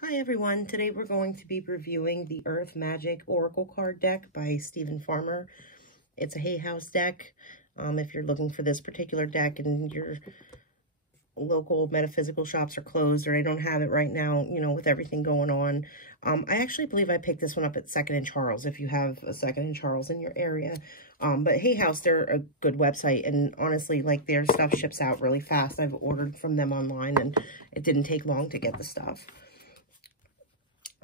Hi everyone, today we're going to be reviewing the Earth Magic Oracle card deck by Stephen Farmer. It's a Hay House deck. If you're looking for this particular deck and your local metaphysical shops are closed or they don't have it right now, you know, with everything going on. I actually believe I picked this one up at 2nd and Charles, if you have a 2nd and Charles in your area. But Hay House, they're a good website, and honestly, like, their stuff ships out really fast. I've ordered from them online, and it didn't take long to get the stuff.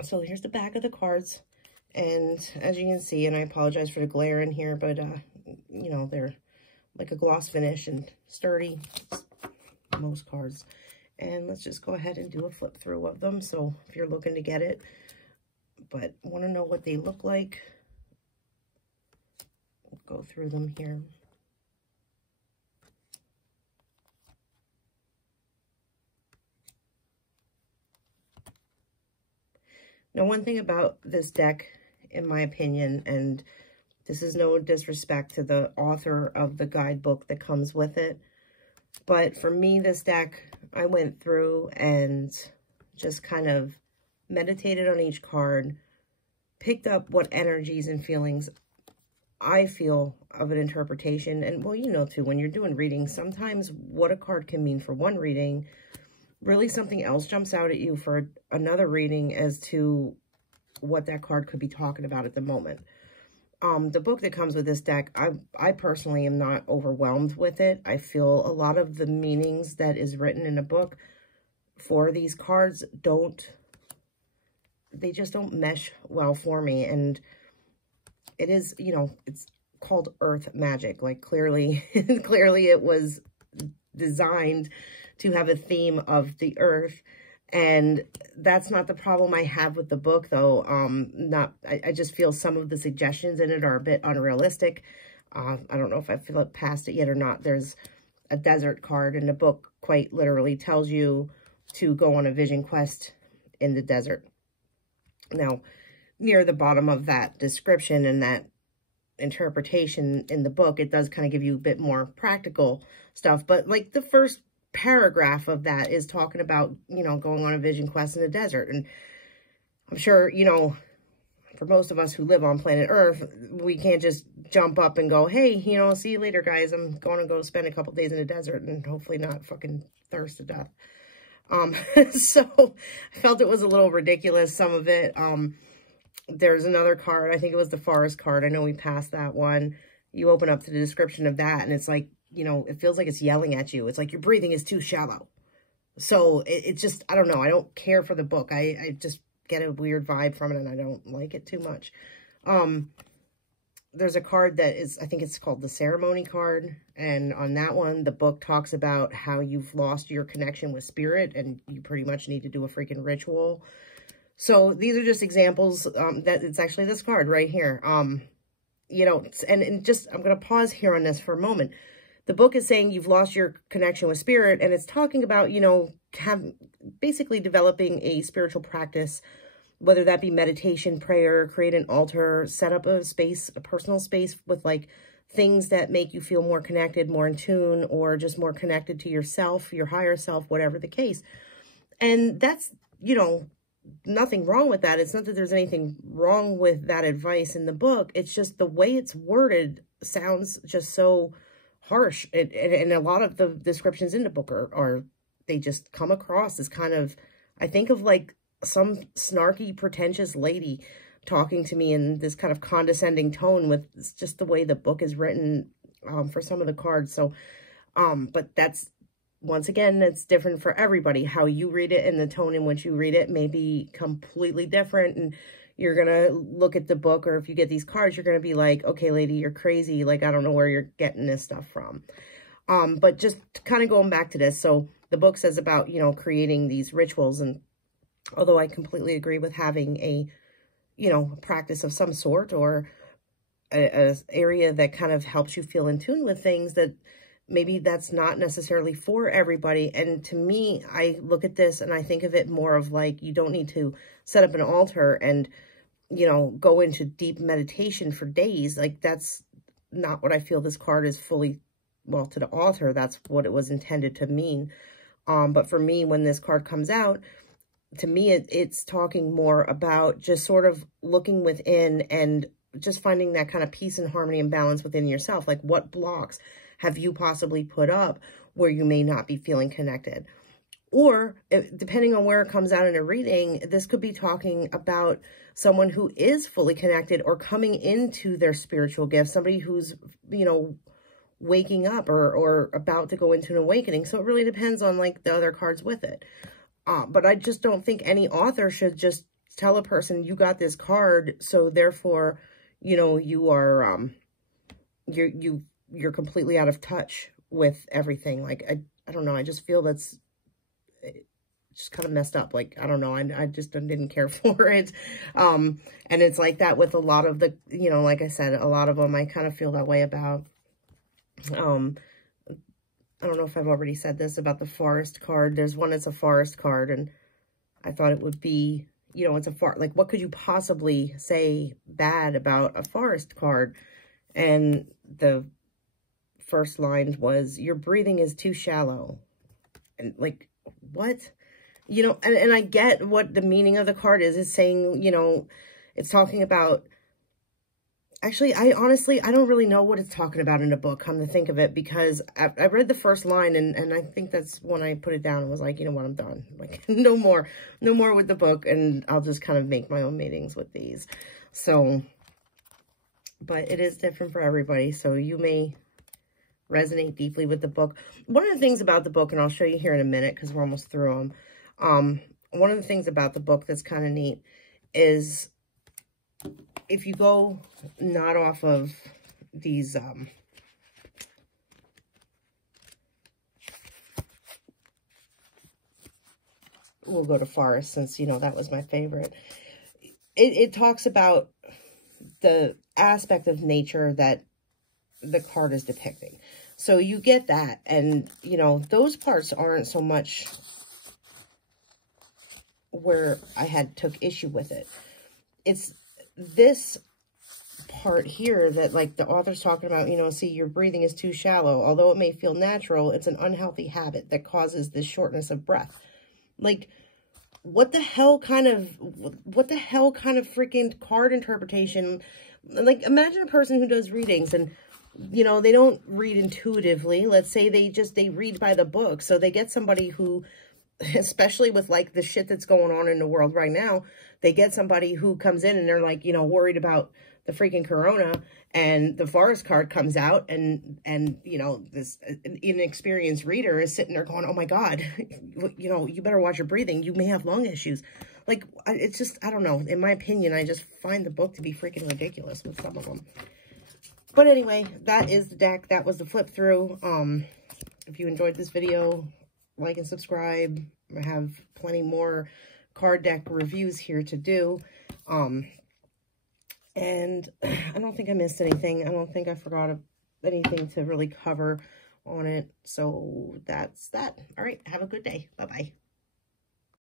So here's the back of the cards, and as you can see, and I apologize for the glare in here, but, you know, they're like a gloss finish and sturdy, most cards. And let's just go ahead and do a flip through of them, so if you're looking to get it, but want to know what they look like, we'll go through them here. Now, one thing about this deck, in my opinion, and this is no disrespect to the author of the guidebook that comes with it, but for me, this deck, I went through and just kind of meditated on each card, picked up what energies and feelings I feel of an interpretation. And, well, you know, too, when you're doing readings, sometimes what a card can mean for one reading, really something else jumps out at you for another reading as to what that card could be talking about at the moment. The book that comes with this deck, I personally am not overwhelmed with it. I feel a lot of the meanings that is written in a book for these cards they just don't mesh well for me. And it is, you know, it's called Earth Magic. Like, clearly it was designed to have a theme of the earth. And that's not the problem I have with the book, though. I just feel some of the suggestions in it are a bit unrealistic. I don't know if I feel it past it yet or not. There's a desert card, and the book quite literally tells you to go on a vision quest in the desert. Now, near the bottom of that description and that interpretation in the book, it does kind of give you a bit more practical stuff. But, like, the first paragraph of that is talking about, you know, going on a vision quest in the desert. And I'm sure, you know, for most of us who live on planet Earth, we can't just jump up and go, hey, you know, see you later, guys. I'm going to go spend a couple days in the desert and hopefully not fucking thirst to death. So I felt it was a little ridiculous, some of it. There's another card. I think it was the forest card. I know we passed that one. You open up to the description of that, and it's like, you know, it feels like it's yelling at you. It's like your breathing is too shallow. So it's just, I don't know. I don't care for the book. I just get a weird vibe from it, and I don't like it too much. There's a card that is, I think it's called the ceremony card. And on that one, the book talks about how you've lost your connection with spirit, and you pretty much need to do a freaking ritual. So these are just examples that it's actually this card right here. You know, and just, I'm going to pause here on this for a moment. The book is saying you've lost your connection with spirit, and it's talking about, you know, basically developing a spiritual practice, whether that be meditation, prayer, create an altar, set up a space, a personal space with, like, things that make you feel more connected, more in tune, or just more connected to yourself, your higher self, whatever the case. And that's, you know, nothing wrong with that. It's not that there's anything wrong with that advice in the book. It's just the way it's worded sounds just so harsh. And a lot of the descriptions in the book are they just come across as kind of, I think of like some snarky, pretentious lady talking to me in this kind of condescending tone with just the way the book is written for some of the cards. So, but that's, once again, it's different for everybody. How you read it and the tone in which you read it may be completely different. And you're going to look at the book, or if you get these cards, you're going to be like, okay, lady, you're crazy. Like, I don't know where you're getting this stuff from. But just kind of going back to this. So the book says about, you know, creating these rituals. And although I completely agree with having a, you know, practice of some sort, or a area that kind of helps you feel in tune with things, that maybe that's not necessarily for everybody. And to me, I look at this and I think of it more of like, you don't need to set up an altar and, you know, go into deep meditation for days. Like, that's not what I feel this card is fully, well, to the author, that's what it was intended to mean. But for me, when this card comes out, to me, it's talking more about just sort of looking within and just finding that kind of peace and harmony and balance within yourself. Like, what blocks have you possibly put up where you may not be feeling connected? Or depending on where it comes out in a reading, this could be talking about someone who is fully connected or coming into their spiritual gift, somebody who's, you know, waking up or about to go into an awakening. So it really depends on like the other cards with it. But I just don't think any author should just tell a person, you got this card, so therefore, you know, you are, you're completely out of touch with everything. Like, I don't know. I just feel that's just kind of messed up. Like, I don't know. I just didn't care for it. And it's like that with a lot of the, you know, like I said, a lot of them I kind of feel that way about. I don't know if I've already said this about the forest card. There's one that's a forest card, and I thought it would be, you know, it's like, what could you possibly say bad about a forest card? And the first line was, your breathing is too shallow. And like, what? You know, and I get what the meaning of the card is. It's saying, you know, it's talking about, actually, I don't really know what it's talking about in the book, come to think of it, because I read the first line, and I think that's when I put it down and was like, you know what, I'm done. Like, no more with the book, and I'll just kind of make my own meanings with these. So, but it is different for everybody, so you may resonate deeply with the book. One of the things about the book, and I'll show you here in a minute because we're almost through them, one of the things about the book that's kind of neat is if you go not off of these, we'll go to forest since, you know, that was my favorite. It talks about the aspect of nature that the card is depicting. So you get that, and, you know, those parts aren't so much where I took issue with it. It's this part here that, like, the author's talking about, you know, see, your breathing is too shallow. Although it may feel natural, it's an unhealthy habit that causes this shortness of breath. Like, what the hell kind of freaking card interpretation? Like, imagine a person who does readings and, you know, they don't read intuitively. Let's say they read by the book. So they get somebody who, especially with like the shit that's going on in the world right now, they get somebody who comes in and they're like, you know, worried about the freaking corona, and the forest card comes out, and you know, this inexperienced reader is sitting there going, oh my God, you know, you better watch your breathing. You may have lung issues. Like, it's just, I don't know. In my opinion, I just find the book to be freaking ridiculous with some of them. But anyway, that is the deck. That was the flip through. If you enjoyed this video, like and subscribe. I have plenty more card deck reviews here to do. And I don't think I missed anything. I don't think I forgot anything to really cover on it. So that's that. All right. Have a good day. Bye-bye.